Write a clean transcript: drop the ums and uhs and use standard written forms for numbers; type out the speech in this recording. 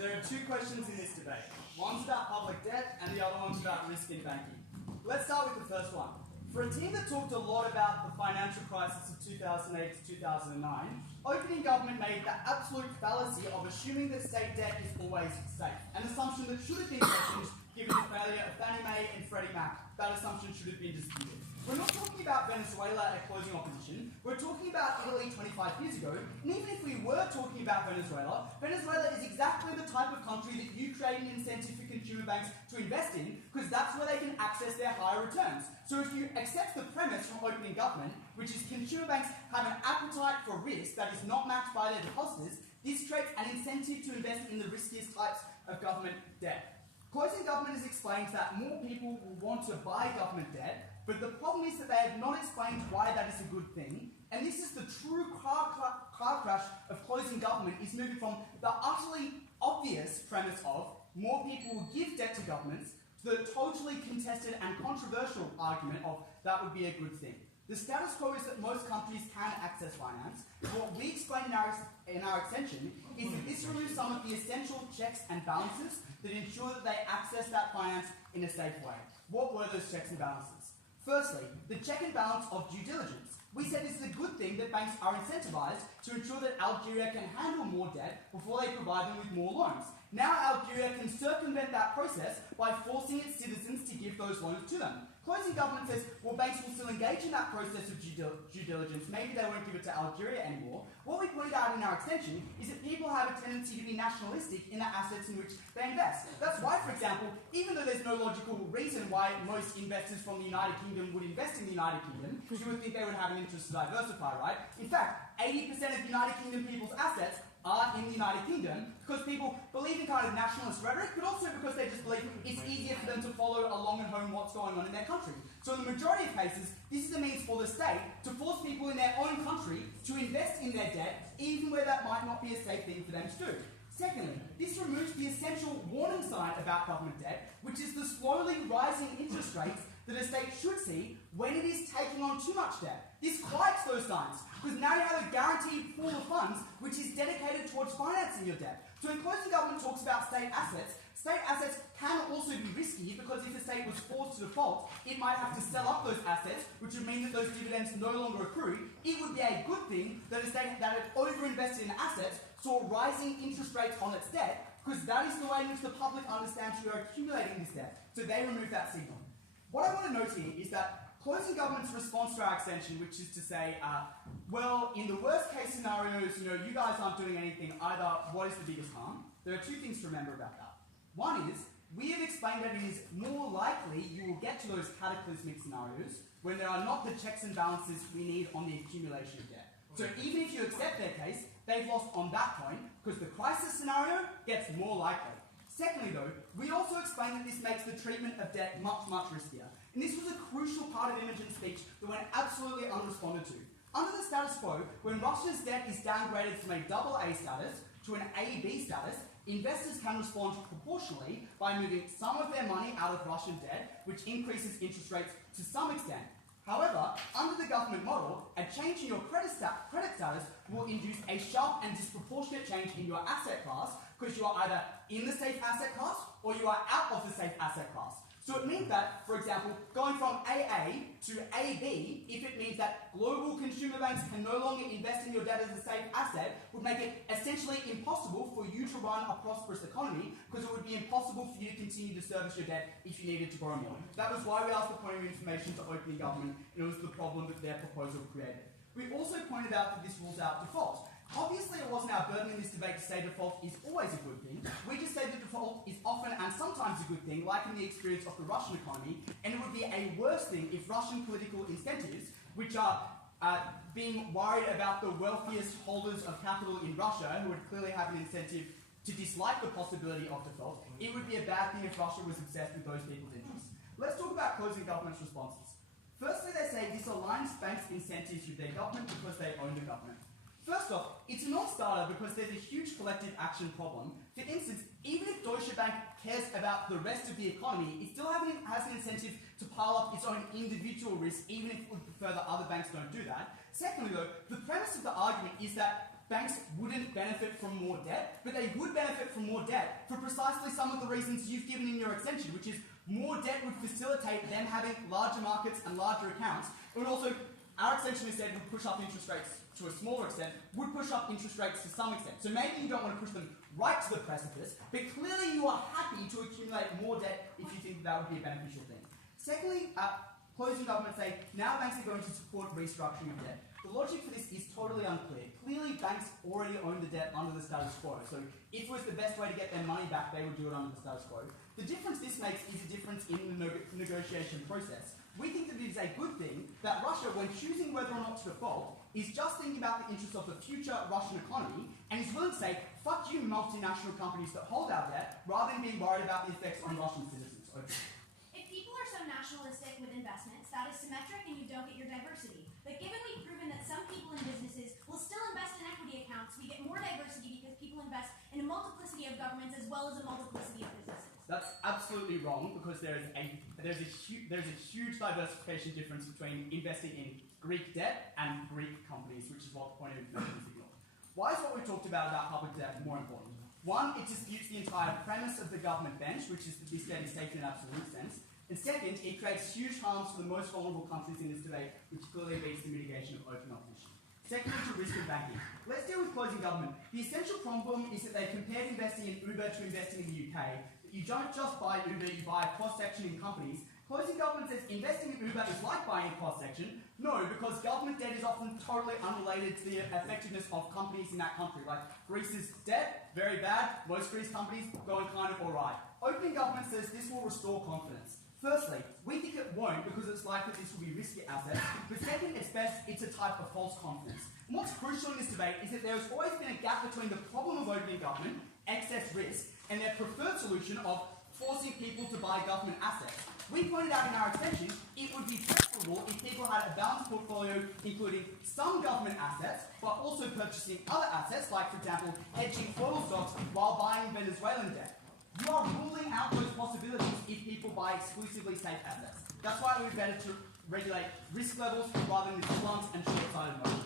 There are two questions in this debate. One's about public debt and the other one's about risk in banking. Let's start with the first one. For a team that talked a lot about the financial crisis of 2008 to 2009, opening government made the absolute fallacy of assuming that state debt is always safe, an assumption that should have been questioned given the failure of Fannie Mae and Freddie Mac. That assumption should have been disputed. We're not talking about Venezuela at closing opposition, we're talking about Italy 25 years ago, and even if we were talking about Venezuela, Venezuela is exactly the type of country that you create an incentive for consumer banks to invest in, because that's where they can access their higher returns. So if you accept the premise from opening government, which is consumer banks have an appetite for risk that is not matched by their depositors, this creates an incentive to invest in the riskiest types of government debt. Closing government has explained that more people will want to buy government debt, but the problem is that they have not explained why that is a good thing, and this is the true car crash of closing government, is moving from the utterly obvious premise of more people will give debt to governments to the totally contested and controversial argument of that would be a good thing. The status quo is that most countries can access finance. What we explain in our extension is that this removes some of the essential checks and balances that ensure that they access that finance in a safe way. What were those checks and balances? Firstly, the check and balance of due diligence. We said this is a good thing that banks are incentivized to ensure that Algeria can handle more debt before they provide them with more loans. Now Algeria can circumvent that process by forcing its citizens to give those loans to them. Closing government says, well, banks will still engage in that process of due diligence. Maybe they won't give it to Algeria anymore. What we pointed out in our extension is that people have a tendency to be nationalistic in the assets in which they invest. That's why, for example, even though there's no logical reason why most investors from the United Kingdom would invest in the United Kingdom, you would think they would have an interest to diversify, right? In fact, 80% of United Kingdom people's assets are in the United Kingdom because people believe in kind of nationalist rhetoric, but also because they just believe it's easier for them to follow along at home what's going on in their country. So in the majority of cases, this is a means for the state to force people in their own country to invest in their debt, even where that might not be a safe thing for them to do. Secondly, this removes the essential warning sign about government debt, which is the slowly rising interest rates that a state should see when it is taking on too much debt. This highlights those signs, because now you have a guaranteed pool of funds which is dedicated towards financing your debt. So when closing government talks about state assets can also be risky, because if a state was forced to default, it might have to sell up those assets, which would mean that those dividends no longer accrue. It would be a good thing that a state that had overinvested in assets saw rising interest rates on its debt, because that is the way in which the public understands you are accumulating this debt. So they remove that signal. What I want to note here is that closing government's response to our extension, which is to say, well, in the worst case scenarios, you guys aren't doing anything either. What is the biggest harm? There are two things to remember about that. One is, we have explained that it is more likely you will get to those cataclysmic scenarios when there are not the checks and balances we need on the accumulation of debt. So even if you accept their case, they've lost on that point, because the crisis scenario gets more likely. Secondly, though, we also explained that this makes the treatment of debt much, much riskier. And this was a crucial part of Imogen's speech that went absolutely unresponded to. Under the status quo, when Russia's debt is downgraded from a AA status to an AB status, investors can respond proportionally by moving some of their money out of Russian debt, which increases interest rates to some extent. However, under the government model, a change in your credit status will induce a sharp and disproportionate change in your asset class, because you are either in the safe asset class or you are out of the safe asset class. So it means that, for example, going from AA to AB, if it means that global consumer banks can no longer invest in your debt as a safe asset, would make it essentially impossible for you to run a prosperous economy, because it would be impossible for you to continue to service your debt if you needed to borrow more. That was why we asked for point of information to opening government, and it was the problem that their proposal created. We also pointed out that this rules out default. Obviously, it wasn't our burden in this debate to say default is always a good thing. We just say that default is often and sometimes a good thing, like in the experience of the Russian economy, and it would be a worse thing if Russian political incentives, which are being worried about the wealthiest holders of capital in Russia, who would clearly have an incentive to dislike the possibility of default, it would be a bad thing if Russia was obsessed with those people's interests. Let's talk about closing government's responses. Firstly, they say this aligns banks' incentives with their government because they own the government. First off, it's a non-starter because there's a huge collective action problem. For instance, even if Deutsche Bank cares about the rest of the economy, it still has an incentive to pile up its own individual risk, even if it would prefer that other banks don't do that. Secondly, though, the premise of the argument is that banks wouldn't benefit from more debt, but they would benefit from more debt for precisely some of the reasons you've given in your extension, which is more debt would facilitate them having larger markets and larger accounts. It would also, our extension instead would push up interest rates to a smaller extent, would push up interest rates to some extent. So maybe you don't want to push them right to the precipice, but clearly you are happy to accumulate more debt if you think that would be a beneficial thing. Secondly, closing government say, now banks are going to support restructuring of debt. The logic for this is totally unclear. Clearly, banks already own the debt under the status quo, so if it was the best way to get their money back, they would do it under the status quo. The difference this makes is a difference in the negotiation process. We think that it is a good thing that Russia, when choosing whether or not to default, is just thinking about the interests of the future Russian economy, and is willing to say, fuck you multinational companies that hold our debt, rather than being worried about the effects on Russian citizens. If people are so nationalistic with investments, that is symmetric and you don't get your diversity. But given we've proven that some people and businesses will still invest in equity accounts, we get more diversity because people invest in a multiplicity of governments as well as a multiplicity of businesses. That's absolutely wrong, because there's a huge diversification difference between investing in Greek debt and Greek companies, which is what the point of inflation is ignored. Why is what we've talked about public debt more important? One, it disputes the entire premise of the government bench, which is that this debt is taken in an absolute sense. And second, it creates huge harms for the most vulnerable countries in this debate, which clearly leads to mitigation of open opposition. Secondly, to risk in banking. Let's deal with closing government. The essential problem is that they compared investing in Uber to investing in the UK. You don't just buy Uber, you buy a cross-section in companies. Closing government says investing in Uber is like buying a cross-section. No, because government debt is often totally unrelated to the effectiveness of companies in that country. Like Greece's debt, very bad. Most Greece companies going kind of alright. Opening government says this will restore confidence. Firstly, we think it won't because it's likely this will be risky assets. But second, it's best it's a type of false confidence. And what's crucial in this debate is that there has always been a gap between the problem of opening government, excess risk, and their preferred solution of forcing people to buy government assets. We pointed out in our extension, it would be preferable if people had a balanced portfolio including some government assets, but also purchasing other assets, like, for example, hedging oil stocks while buying Venezuelan debt. You are ruling out those possibilities if people buy exclusively safe assets. That's why it would be better to regulate risk levels rather than this blunt and short-sighted motion.